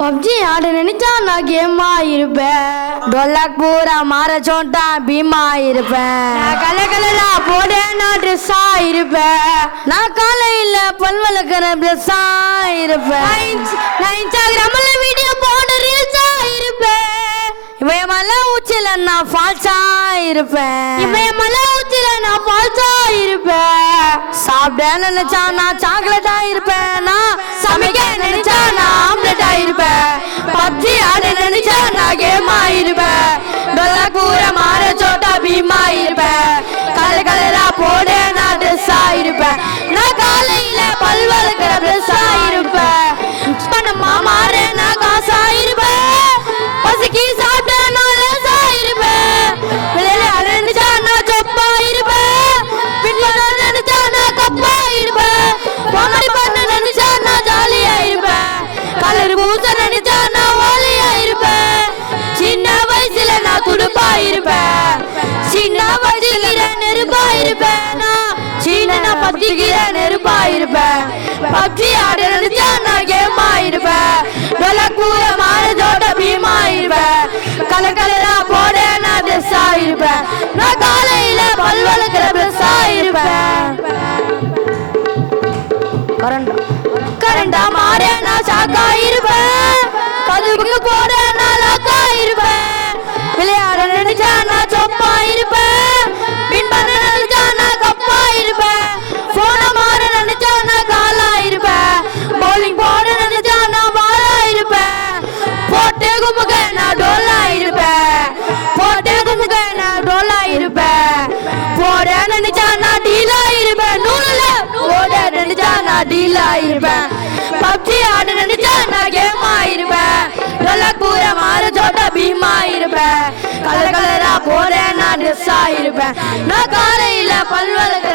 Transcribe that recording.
PUBG ஆட நினைச்சா நான் கேமா இருப்பேன். டொல்லாக் பூரா மாற சோட்டா பீமா இருப்பேன். நான் கலகலா போட நான் ட்ரெஸ்ஸா இருப்பேன். நான் காலையில பல் வளர்க்கிற ட்ரெஸ்ஸா இருப்பேன். நான் இன்ஸ்டாகிராம்ல வீடியோ போட ரீல்ஸா இருப்பேன். இவன் மலை உச்சில நான் ஃபால்ஸா இருப்பேன். இவன் மலை உச்சில நான் ஃபால்ஸா இருப்பேன். சாப்பிட நினைச்சா நான் சாக்லேட்டா இருப்பேன். நான் சமைக்க நினைச்சா நான் ஆம்லெட்டா இருப்பேன். பப்ஜி ஆட நினைச்சா நான் கேமா இருப்பேன். டொல்லாக் பூரா மாற சோட்டா பீமா இருப்பேன். கலரா போட நான் ட்ரெஸ்ஸா இருப்பேன். நான் காலையில பல் வளர்க்கிற ட்ரெஸ்ஸா இருப்பேன். பணமா மாற நான் காசா இருப்பேன். பசிக்கு சாப்பிட்ட நான் லேசா இருப்பேன். விளையாட நினைச்சா நான் சொப்பா இருப்பேன். பின்ன நினைச்சா நான் கப்பா இருப்பேன். பொம்மடி பண்ண நினைச்சா நான் ஜாலியா இருப்பேன். கலர் பூச நினைச்சா நான் ஓலியா இருப்பேன். சின்ன வயசுல நான் துடுப்பா இருப்பேன். சின்ன வயசுல நெருப்பா இருப்பேன். நான் சின்ன பத்திக்கிற நெருப்பா இருப்பேன். பப்ஜி ஆட நினைச்சா நான் கேமா இருப்பேன். டொல்லாக் பூரா மாற சோட்டா பீமா இருப்பேன். கலரா போட நான் ட்ரெஸ்ஸா இருப்பேன். நான் காலையில பல் வளர்க்கிற ட்ரெஸ்ஸா இருப்பேன். கரண்டா மாற நான் சாக்கா இருப்பேன். கதுவுக்கு போட நான் லாக்கா இருப்பேன். விளையாட நினைச்சா நான் சொப்பா இருப்பேன். பின் பண்ண நினைச்சா நான் கப்பா இருப்பேன். போன மாற நினைச்சா நான் காலா இருப்பேன். பவுலிங் போட நினைச்சா நான் பாலா இருப்பேன். போட்டே குமுக நான் டோலா இருப்பேன். போட்டே குமுக நான் டோலா இருப்பேன். போட நினைச்சா நான் டீலா இருப்பேன். நூலுல போட நினைச்சா நான் டீலா இருப்பேன். பப்ஜி ஆட நினைச்சா நான் கேமா இருப்பேன். டொல்லாக் பூரா மாற சோட்டா பீமா இருப்பேன். கலரா போட நான் ட்ரெஸ்ஸா இருப்பேன். நான் காலையில பல் வளர்க்க